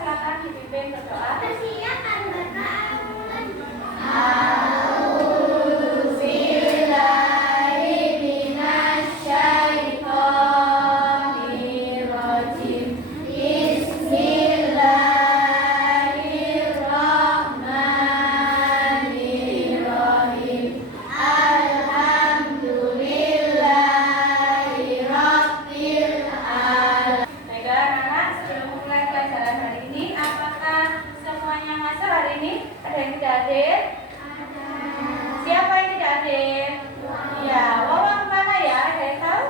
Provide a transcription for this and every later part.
silakan dipimpin berdoa. Siapa yang tidak hadir? Ya, Wawa kemana ya? Ada yang tahu?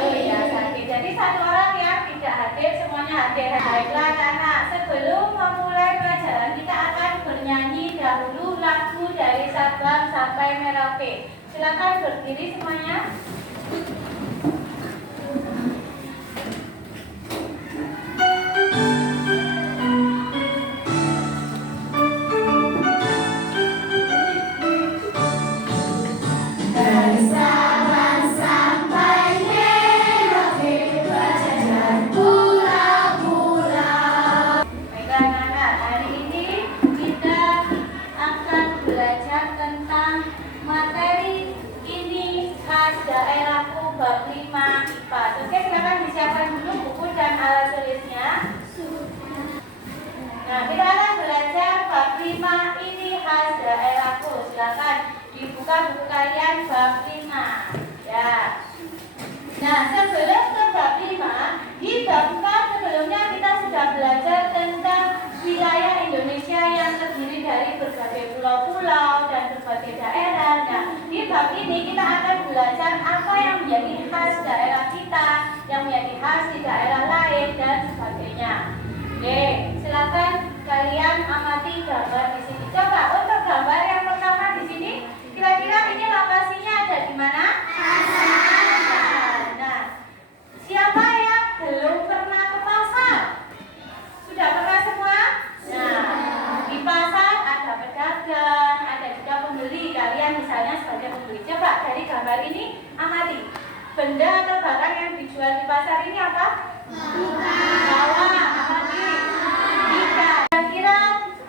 Oh iya, sakit. Jadi satu orang yang tidak hadir, semuanya hadir. Baiklah anak, sebelum memulai pelajaran kita akan bernyanyi dahulu lagu dari Sabang sampai Merauke. Silakan berdiri semuanya. Nah, kita akan belajar bab 5 ini khas daerahku. Silakan dibuka buku kalian bab 5. Ya. Nah, sebelum ke bab 5, di bab 4 sebelumnya kita sudah belajar tentang wilayah Indonesia yang terdiri dari berbagai pulau-pulau dan berbagai daerah. Nah, di bab ini kita akan belajar apa yang menjadi khas daerah kita, yang menjadi khas di daerah lain dan sebagainya. Oke, silakan kalian amati gambar di sini. Coba untuk gambar yang pertama di sini, kira-kira ini lokasinya ada di mana? Pasar. Nah, siapa yang belum pernah ke pasar? Sudah pernah semua? Nah, di pasar ada pedagang, ada juga pembeli. Kalian misalnya sebagai pembeli. Coba dari gambar ini amati. Benda atau barang yang dijual di pasar ini apa? Bawang, amati. Kira-kira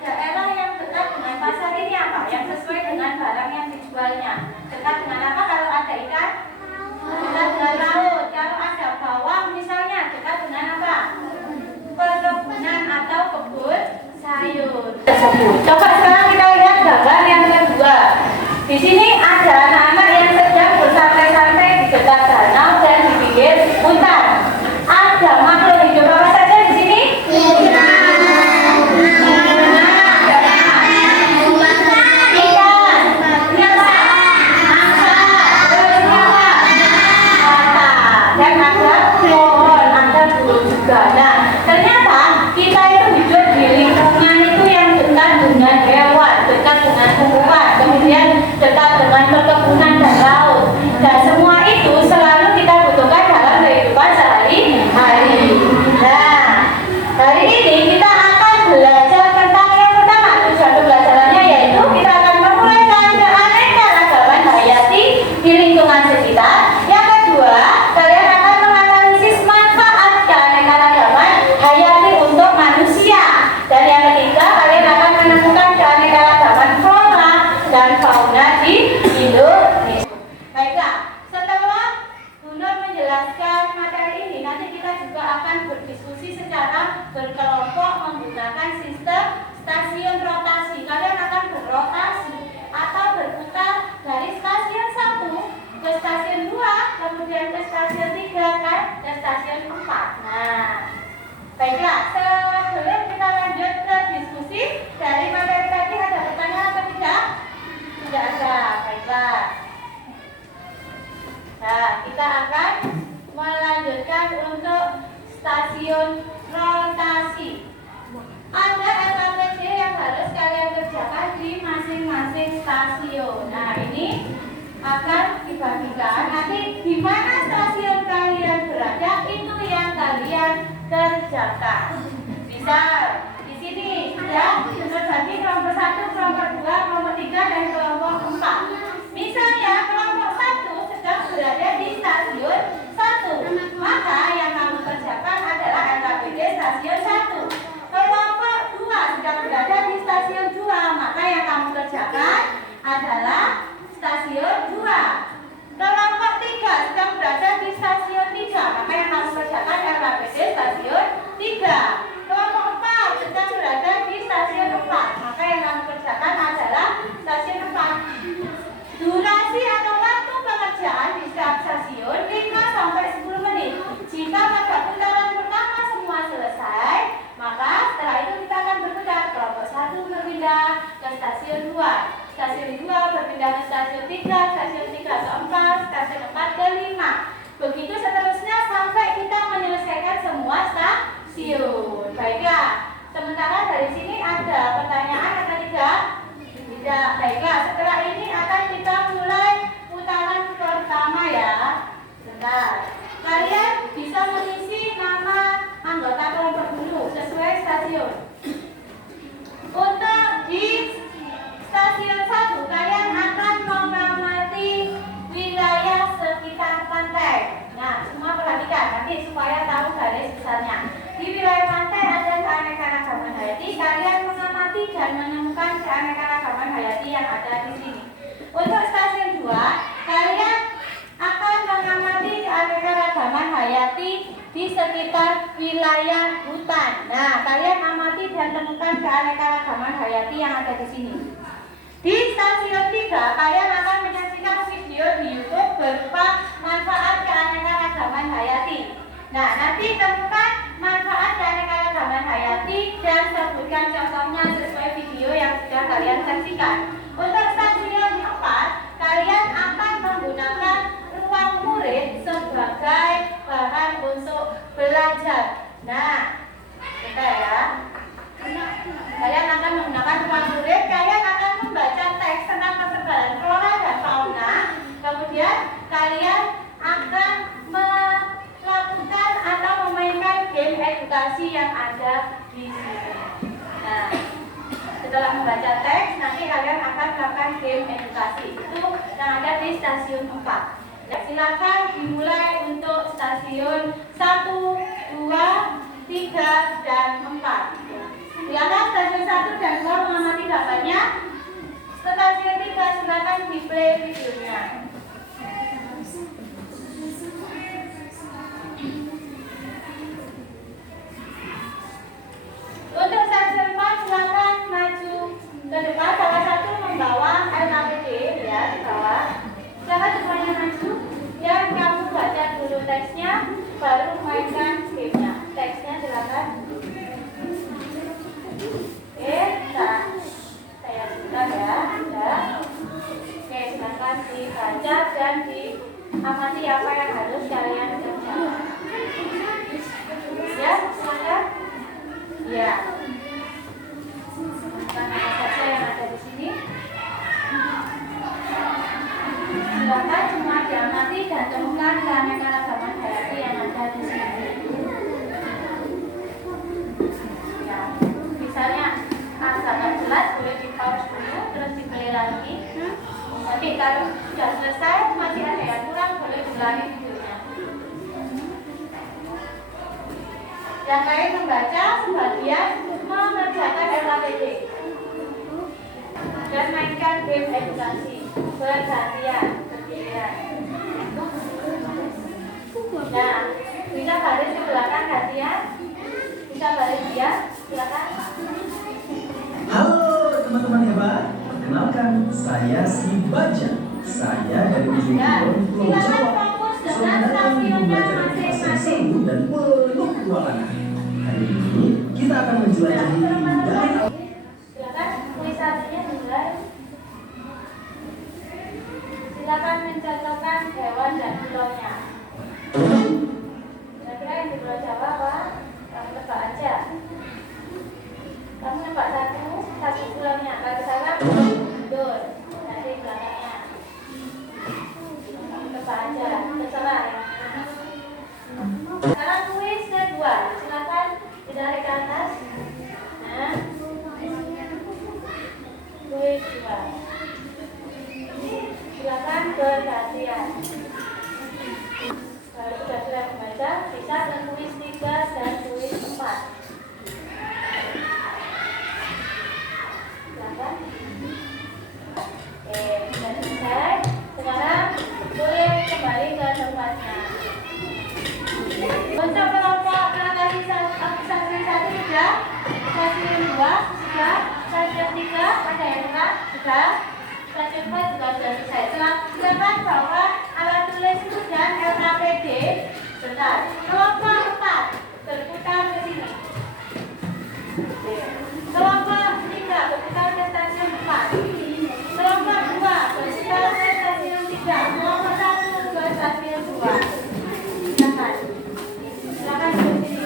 daerah yang dekat dengan pasar ini apa? Yang sesuai dengan barang yang dijualnya. Dekat dengan apa kalau ada ikan? Dekat dengan laut. Kalau ada bawang misalnya, dekat dengan apa? Perkebunan atau kebun sayur. Coba sekarang kita lihat gambar yang kedua. Di sini ada anak-anak yang sedang bersantai-santai di dekat danau dan di pinggir hutan. Ada makhluk hidup apa saja di sini? Nah, ternyata kita itu hidup di lingkungan itu yang dekat dengan hewan, dekat dengan tumbuhan, kemudian dekat dengan perkebunan dan laut. Dan semua itu selalu kita butuhkan dalam kehidupan sehari-hari. Nah, hari ini kita akan belajar tentang yang pertama. Tujuan pembelajarannya yaitu kita akan memulai keanekaragaman hayati di lingkungan sekitar. Yang kedua, kalian akan menganalisis manfaat keanekaragaman hayati untuk manusia. Dan yang ketiga, kalian akan menemukan keanekaragaman flora dan fauna di Indonesia. Baiklah, setelah Nur menjelaskan materi ini, nanti kita juga akan berdiskusi secara berkelompok menggunakan sistem stasiun rotasi. Kalian akan berrotasi atau berputar dari stasiun 1 ke stasiun 2, kemudian ke stasiun 3, kan, ke stasiun 4. Nah, baiklah, sebelum kita lanjut ke diskusi dari materi tadi, ada pertanyaan atau tidak? Tidak ada. Baiklah. Nah, kita akan melanjutkan untuk stasiun rotasi. Ada SKPD yang harus kalian kerjakan di masing-masing stasiun. Nah, ini akan dibagikan. Nanti di mana stasiun kalian berada, itu yang kalian kerjakan. Misal di sini sudah terbagi kelompok 1, kelompok 2, kelompok 3, dan kelompok 4. Misalnya kelompok 1 sedang berada di stasiun 1, maka yang kamu kerjakan adalah SKPD stasiun 1. yang ada di sini. Untuk stasiun 2, kalian akan mengamati keanekaragaman hayati di sekitar wilayah hutan. Nah, kalian amati dan temukan keanekaragaman hayati yang ada di sini. Di stasiun 3, kalian akan menyaksikan video di YouTube berupa manfaat keanekaragaman hayati. Nah, nanti temukan manfaat keanekaragaman hayati dan sebutkan contohnya sesuai video yang sudah kalian saksikan. Untuk stasiun 4, kalian akan menggunakan ruang murid sebagai bahan untuk belajar. Nah, kita ya. Kalian akan menggunakan ruang murid, kalian akan membaca teks tentang persebaran flora dan fauna. Kemudian kalian akan melakukan atau memainkan game edukasi yang ada di sini. Nah, setelah membaca teks, nanti kalian akan melakukan game edukasi. Itu yang ada di stasiun 4. Ya, silakan dimulai untuk stasiun 1, 2, 3, dan 4. Silakan stasiun 1 dan 2 mengamati gambarnya. Stasiun 3 silakan di play videonya. Untuk stasiun 4 silakan maju ke depan. Salah satu membawa LKPD ya di bawah. Silakan semuanya maju dan kamu baca dulu teksnya, baru mainkan gamenya. Teksnya silakan. Oke, saya buka ya. Oke, silakan dibaca dan diamati apa yang harus kalian kerjakan. Ya, silakan. Ya. Apa saja yang ada di sini. Silakan semua diamati dan temukan keanekaragaman hayati yang ada di sini. Ya, misalnya sangat jelas boleh di pause dulu terus dibeli lagi. Nanti kalau sudah selesai masih ada yang kurang boleh diulangi videonya. Yang lain membaca, sebagian mengerjakan LKPD dan mainkan game edukasi bergantian. Nah, bisa baris di belakang gantian, bisa baris dia, silakan. Halo teman-teman hebat, perkenalkan saya si Baja. Saya dari Ujung Pulau Jawa. Selamat datang di pembelajaran bahasa seru dan penuh petualangan. Hari ini kita akan menjelajahi dari silakan tulisannya mulai. Silakan mencocokkan hewan dan pulaunya. Kira-kira yang di Pulau Jawa apa? Kamu tebak aja. Kamu nebak satu pulaunya. Kalau salah, betul. Nanti belakangnya. Kamu tebak aja. Terserah ya. Sekarang kuis kedua. Silakan ditarik ke atas. Nah, kuis 2. Silakan bergantian. Kalau sudah membaca, bisa ke kuis 3 dan kuis 4. Silakan. Sudah selesai. Sekarang boleh kembali ke tempatnya. Untuk kelompok stasiun 1 sudah, stasiun 2 sudah, stasiun 3 ada yang kurang sudah. Stasiun 4 juga sudah selesai. Silakan bawa alat tulis dan LKPD. Bentar. Kelompok 4 berputar ke sini. Kelompok 3 berputar ke stasiun 4. Kelompok 2 berputar ke stasiun 3. Kelompok 1 ke stasiun 2. Silakan. Silakan ke sini.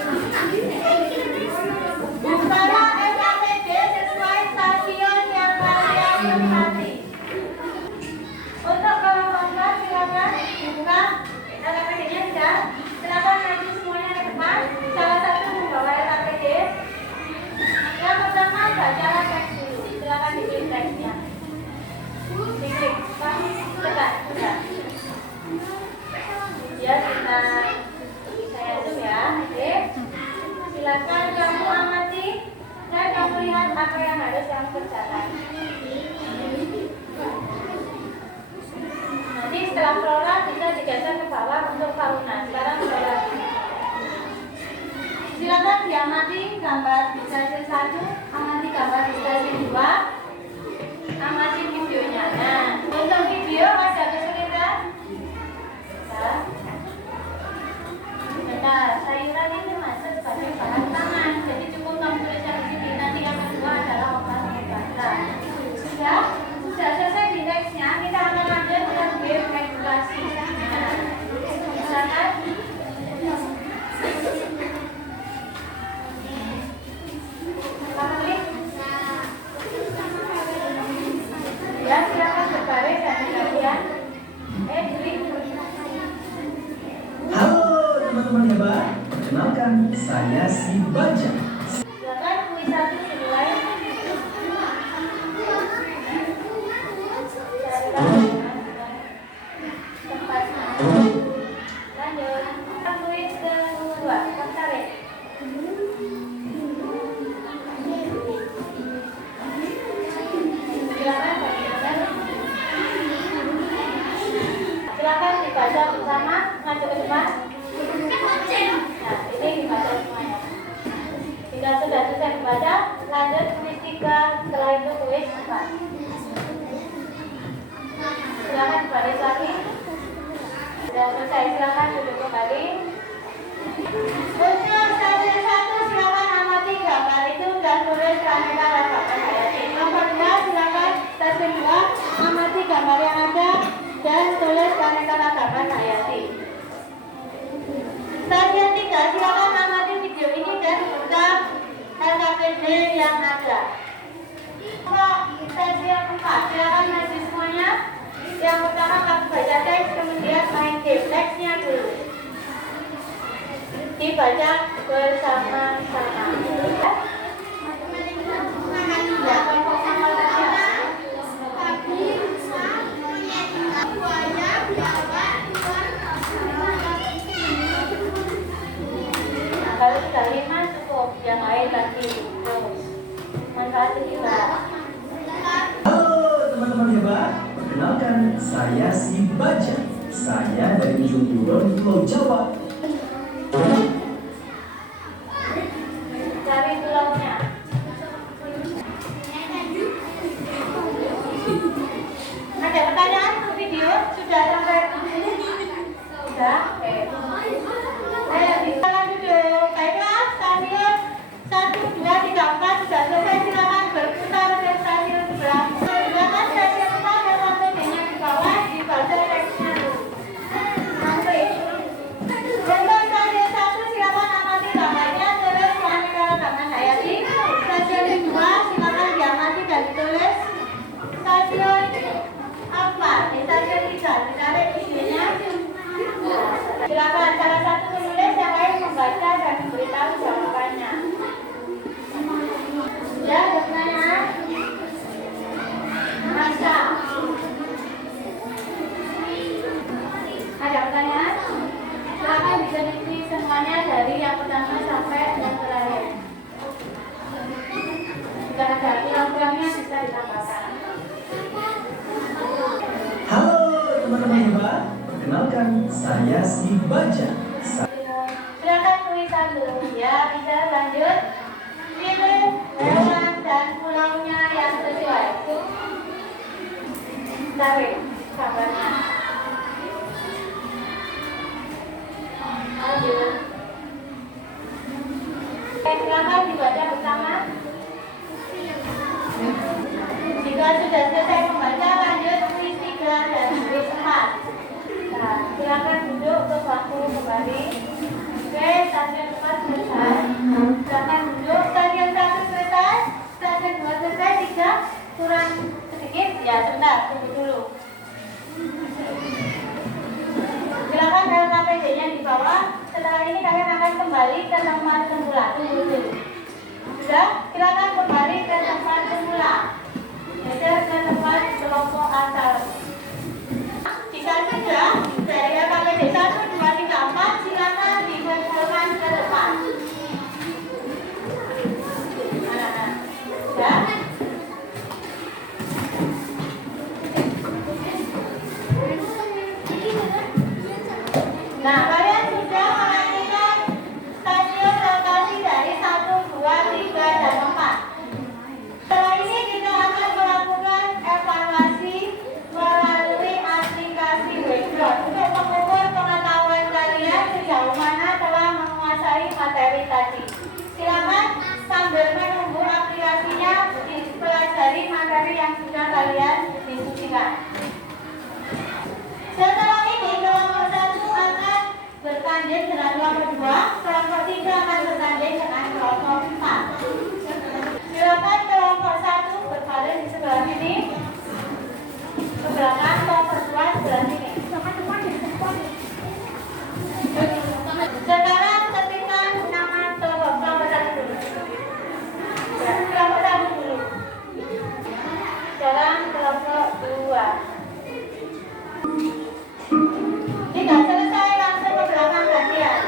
Bukalah LKPD sesuai stasiun yang kalian tempati. Untuk kelompok 4 silakan dibuka LKPD-nya sudah. Silakan maju silakan diamati gambar di stasiun 1, amati gambar di stasiun 2, amati videonya. Nah, untuk video ada kesulitan? Nah, benar, sayuran ini masuk sebagai bahan pangan, jadi cukup kamu tuliskan di sini. Nanti yang kedua adalah operasi membaca. Sudah selesai di nextnya, kita akan lanjut dengan edukasi. Nah, silakan. Ya, silakan berbaris dan kalian. Halo teman-teman hebat, perkenalkan saya si Baja. Silakan kuis 1 dimulai. Lanjut. Kuis kedua, tertarik. Silakan dibaca bersama, maju ke depan. Nah, ini dibaca semuanya. Jika sudah selesai dibaca, lanjut kuis 3, setelah itu kuis 4. Silakan dibaris lagi. Sudah selesai, silakan duduk kembali. Untuk stasiun 1, silakan amati gambar itu dan tulis aneka rakaman hayati. Nomor 2, silakan stasiun 2, amati gambar yang ada dan tulis aneka rakaman hayati. Stasiun 3, silakan amati video ini dan buka LKPD yang ada. Stasiun 4, silakan maju semuanya. Yang pertama kamu baca teks, kemudian main game. Teksnya dulu dibaca bersama-sama. Ya, kelompok sama saja. Kalau sudah 5 cukup, yang lain lagi terus. Manfaat juga. Halo teman-teman hebat, perkenalkan saya si Baja. Saya dari ujung kulon Pulau Jawa. Cari pulaunya. Ada pertanyaan untuk video? Sudah sampai sini? Sudah? Oke. Ayo silakan duduk. Baiklah, stasiun 1, 2, 3, 4 sudah selesai. Silakan berputar ke stasiun sebelah. Silakan stasiun 4 dan lantai di bawah dibaca teksnya dulu. Nanti. Untuk stasiun 1 silakan amati gambarnya, tulis aneka rakaman hayati. Stasiun 2 silakan diamati dan ditulis. Stasiun 4 di stasiun 3 ditarik videonya. Silakan salah satu menulis, yang lain membaca dan memberitahu jawabannya. Ya, ada pertanyaan? Masa? Ada pertanyaan? Silakan diikuti semuanya dari yang pertama sampai yang terakhir. Jika ada kurang-kurangnya bisa ditambahkan. Halo teman-teman hebat, perkenalkan saya si Baja. Silakan tulis dulu ya, bisa lanjut. Pilih hewan dan pulaunya yang sesuai. Tarik gambarnya. Lanjut. Silakan dibaca bersama. Jika sudah selesai membaca, lanjut kuis 3 dan kuis 4. Nah, silakan duduk ke bangku kembali. Oke, stasiun 4 selesai. Silakan duduk. Stasiun 1 selesai. Stasiun 2 selesai. 3 kurang sedikit. Ya, sebentar, tunggu dulu. Silakan dalam APD-nya di bawah. Setelah ini kalian akan kembali ke tempat semula. Tunggu dulu. Sudah? Silakan kembali ke tempat semula. Geser ke tempat kelompok asal. Jika sudah, dari APD 1, 2, 3, 4, silakan dikumpulkan ke depan. Sudah? Nah, kalian sudah menantikan stasiun lokasi dari mengulangi materi tadi. Silakan sambil menunggu aplikasinya dipelajari materi yang sudah kalian diskusikan. Setelah ini kelompok 1 akan bertanding dengan kelompok 2, kelompok 3 akan bertanding dengan kelompok 4. Silakan kelompok 1 berbaris di sebelah sini, ke belakang, kelompok 2 sebelah sini. Sekarang ketikkan nama kelompok 1 dulu. Ya, kelompok 1 dulu. Sekarang kelompok 2. Tidak selesai langsung ke belakang gantian.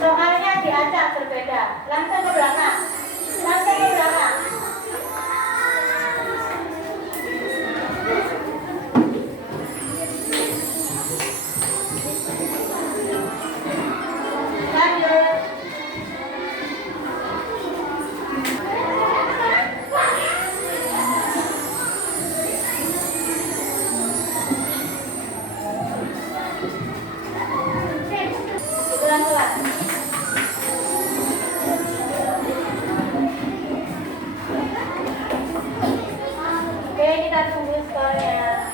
Soalnya diacak berbeda. Langsung ke belakang. Langsung ke belakang. Lanjut. Pelan-pelan. Oke, kita tunggu skornya.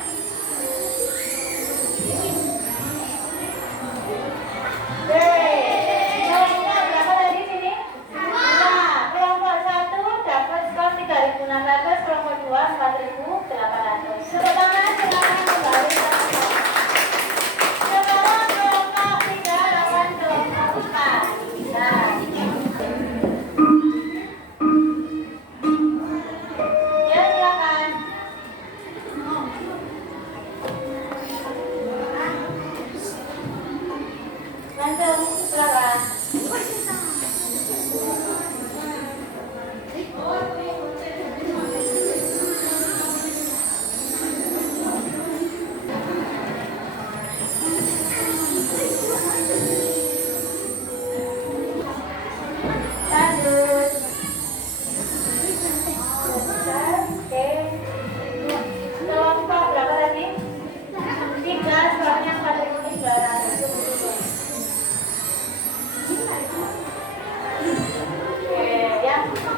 Kelompok berapa tadi sini? 2. Kelompok 1 dapat skor 3.600, kelompok 2 4.800. Tepuk tangan, silakan kembali ke tempat. Sekarang kelompok 3 lawan kelompok 4. Nah. Ya, silakan. Langsung silakan. Lanjut. Oke. Kelompok berapa tadi? 3, skornya 4.900. Oke,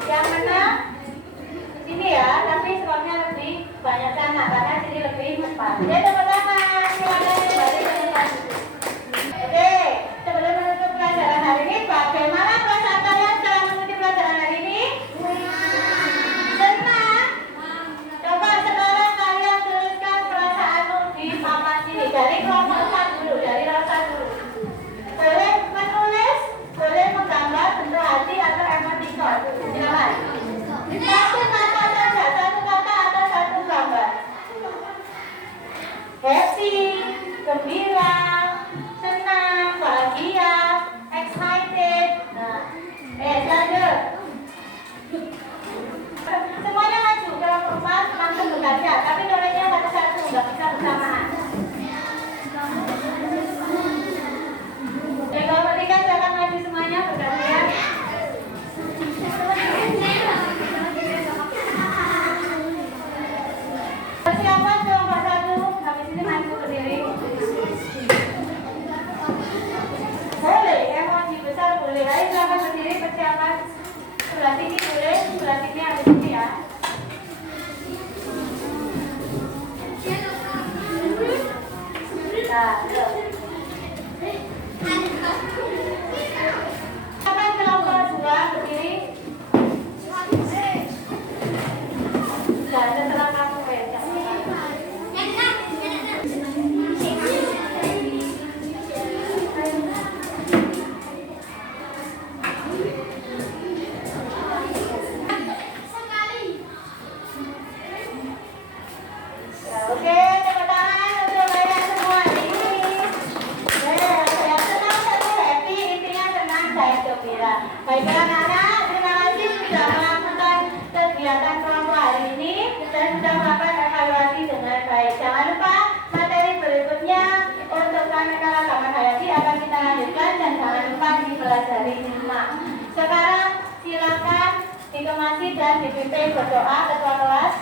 yang menang sini ya, tapi skornya lebih banyak sana karena sini lebih cepat. Oke, tepuk tangan. Silakan kembali ke tempat duduk. Oke, sebelum menutup pelajaran hari ini, bagaimana perasaan kalian setelah mengikuti pelajaran hari ini? Senang? Coba sekarang kalian tuliskan perasaanmu di papan sini. Dari kelompok 4 dulu, dari rasa dulu. Boleh menulis, boleh menggambar bentuk hati atau emoticon. Silakan. Satu kata saja, satu kata atau satu gambar. Happy, gembira, senang, bahagia, excited. Nah, lanjut. Semuanya maju, kelompok 4 langsung berkaca, tapi nulisnya satu-satu, nggak bisa bersamaan. Oke, kelompok 3 silakan maju semuanya bergantian. Persiapan kelompok 1, habis ini maju berdiri. Boleh, emoji besar boleh. Ayo silakan berdiri, persiapan. Sebelah sini boleh, sebelah sini habis ini ya. Nah, yuk. Silakan kelompok 2 berdiri. Nah, setelah kamu pegang. Oke, tepuk tangan untuk kalian semua ini. Yang senang satu happy, intinya senang saya gembira. Baiklah anak-anak, terima kasih sudah melakukan kegiatan kelompok hari ini dan sudah melakukan evaluasi dengan baik. Jangan lupa materi berikutnya untuk keanekaragaman hayati akan kita lanjutkan dan jangan lupa dipelajari semua. Sekarang silakan dikemasi dan dipimpin berdoa ketua kelas.